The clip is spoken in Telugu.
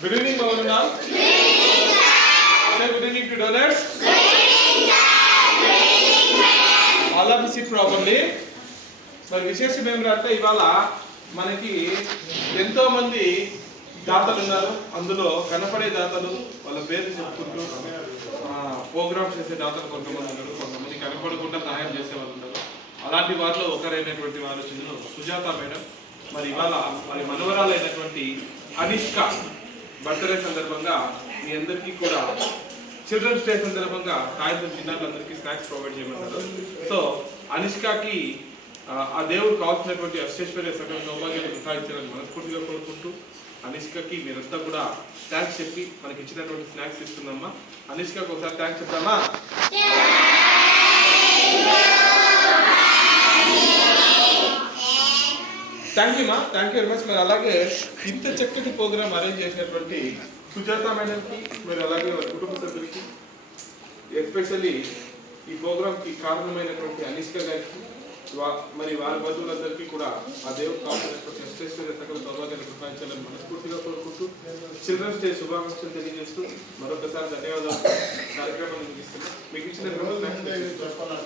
Good evening, Mohanna. Good evening, sir. Say good evening to donors. Good evening, sir. Good evening, madam. All of you sit properly. మరి విశేషం ఏమిటంటే ఇవాళ మనకి ఎంతో మంది దాతలు ఉన్నారు. అందులో కనపడే దాతలు వాళ్ళ పేర్లు చెప్పుకుంటూ ప్రోగ్రామ్స్ చేసే దాతలు కొంతమంది ఉన్నారు, కొంతమంది కనపడకుండా సహాయం చేసే వాళ్ళు ఉన్నారు. అలాంటి వారిలో ఒకరైనటువంటి వారు సుజాత మేడం. మరి ఇవాళ మరి మనవరాలైనటువంటి అనిష్క బర్త్డే సందర్భంగా మీ అందరికీ కూడా చిల్డ్రన్స్ డే సందర్భంగా సాయంత్రం చిన్నారులందరికీ స్నాక్స్ ప్రొవైడ్ చేయమన్నారు. సో అనిష్కకి ఆ దేవుడు కావాల్సినటువంటి అష్టైశ్వర్య సకల సౌభాగ్యాన్ని ప్రసాదించాలని మనస్ఫూర్తిగా కోరుకుంటూ అనిష్కకి మీరంతా కూడా థ్యాంక్స్ చెప్పి మనకి ఇచ్చినటువంటి స్నాక్స్ ఇస్తుందమ్మా. అనిష్కకి ఒకసారి థ్యాంక్స్ చెప్తామా? థ్యాంక్ యూ మా, థ్యాంక్ యూ వెరీ మచ్. మరి అలాగే ఇంత చక్కటి ప్రోగ్రామ్ అరేంజ్ చేసినటువంటి సుజాత మేడంకి, మరి అలాగే వారి కుటుంబ సభ్యులకి, ఎస్పెషల్లీ ఈ ప్రోగ్రామ్కి కారణమైనటువంటి అనిష్క గారికి, మరి వారి బంధువులందరికీ కూడా ఆ దేవుడు కావాల్సినటువంటి అష్టైశ్వర్య సకల సౌభాగ్యాన్ని ప్రసాదించాలని మనస్ఫూర్తిగా కోరుకుంటూ చిల్డ్రన్స్ డే శుభాకాంక్షలు తెలియజేస్తూ మరొకసారి ధన్యవాదాలు. కార్యక్రమాన్ని ముగిస్తున్నాం. మీకు ఇచ్చిన